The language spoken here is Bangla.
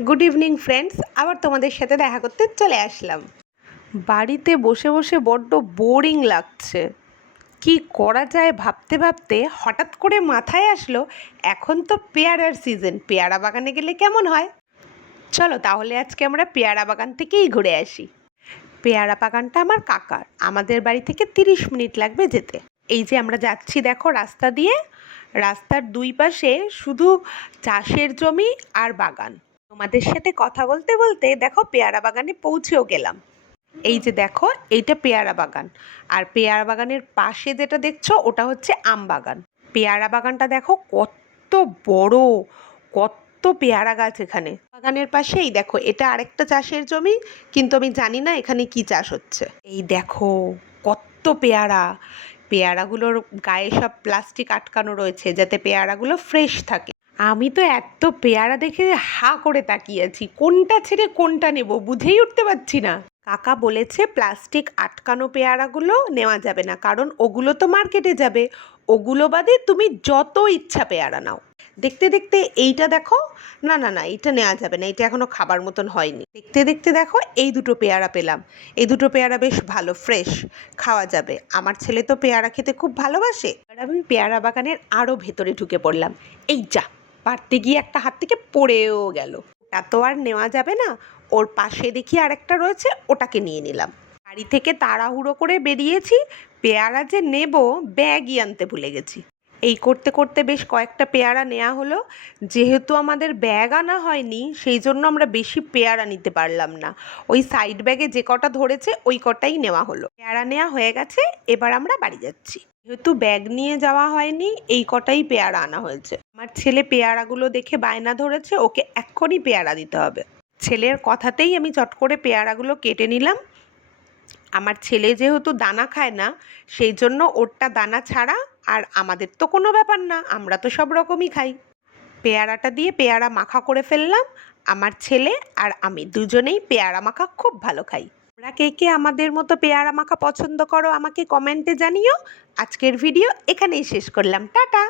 গুড ইভিনিং ফ্রেন্ডস আবার তোমাদের সাথে দেখা করতে চলে আসলাম। বাড়িতে বসে বসে বড্ড বোরিং লাগছে। কি করা যায় ভাবতে ভাবতে হঠাৎ করে মাথায় আসলো, এখন তো পেয়ারার সিজন পেয়ারা বাগানে গেলে কেমন হয়? চলো তাহলে আজকে আমরা পেয়ারা বাগান থেকেই ঘুরে আসি। পেয়ারা বাগানটা আমার কাকার। আমাদের বাড়ি থেকে তিরিশ মিনিট লাগবে যেতে। এই যে আমরা যাচ্ছি দেখো রাস্তা দিয়ে। রাস্তার দুই পাশে শুধু চাষের জমি আর বাগান। তোমাদের সাথে কথা বলতে বলতে দেখো পেয়ারা বাগানে পৌঁছেও গেলাম। এই যে দেখো, এইটা পেয়ারা বাগান। আর পেয়ারা বাগানের পাশে যেটা দেখছ, ওটা হচ্ছে আম বাগান। পেয়ারা বাগানটা দেখো কত বড়, কত পেয়ারা গাছ এখানে। বাগানের পাশেই দেখো, এটা আরেকটা চাষের জমি, কিন্তু আমি জানি না এখানে কি চাষ হচ্ছে। এই দেখো, কত পেয়ারা। পেয়ারাগুলোর গায়ে সব প্লাস্টিক আটকানো রয়েছে, যাতে পেয়ারাগুলো ফ্রেশ থাকে। আমি তো এত পেয়ারা দেখে হা করে তাকিয়েছি। কোনটা ছেড়ে কোনটা নেব বুঝেই উঠতে পারছি না। কাকা বলেছে প্লাস্টিক আটকানো পেয়ারাগুলো নেওয়া যাবে না, কারণ ওগুলো তো মার্কেটে যাবে। ওগুলো বাদে তুমি যত ইচ্ছা পেয়ারা নাও। দেখতে দেখতে এইটা দেখো। না না না এটা নেওয়া যাবে না, এটা এখনও খাবার মতন হয়নি। দেখতে দেখতে দেখো এই দুটো পেয়ারা পেলাম। এই দুটো পেয়ারা বেশ ভালো, ফ্রেশ খাওয়া যাবে। আমার ছেলে তো পেয়ারা খেতে খুব ভালোবাসে। এবার আমি পেয়ারা বাগানের আরও ভেতরে ঢুকে পড়লাম। এই যা। পারতে গিয়ে একটা হাত থেকে পড়েও গেল। তা তো আর নেওয়া যাবে না। ওর পাশে দেখি আরেকটা রয়েছে, ওটাকে নিয়ে নিলাম। বাড়ি থেকে তাড়াহুড়ো করে বেরিয়েছি, পেয়ারা যে নেব, ব্যাগই আনতে ভুলে গেছি। এই করতে করতে বেশ কয়েকটা পেয়ারা নেওয়া হলো। যেহেতু আমাদের ব্যাগ আনা হয়নি, সেই জন্য আমরা বেশি পেয়ারা নিতে পারলাম না। ওই সাইড ব্যাগে যে কটা ধরেছে, ওই কটাই নেওয়া হলো। পেয়ারা নেওয়া হয়ে গেছে, এবার আমরা বাড়ি যাচ্ছি। যেহেতু ব্যাগ নিয়ে যাওয়া হয়নি, এই কটাই পেয়ারা আনা হয়েছে। আমার ছেলে পেয়ারাগুলো দেখে বায়না ধরেছে, ওকে এক্ষুনি পেয়ারা দিতে হবে। ছেলের কথাতেই আমি চট করে পেয়ারাগুলো কেটে নিলাম। আমার ছেলে যেহেতু দানা খায় না, সেই জন্য ওরটা দানা ছাড়া আর আমাদের তো কোনো ব্যাপার না, আমরা তো সব রকমই খাই। পেয়ারাটা দিয়ে পেয়ারা মাখা করে ফেললাম। আমার ছেলে আর আমি দুজনেই পেয়ারা মাখা খুব ভালো খাই। তোমরা কে কে আমাদের মতো পেয়ারা মাখা পছন্দ করো, আমাকে কমেন্টে জানিও। আজকের ভিডিও এখানেই শেষ করলাম। টাটা!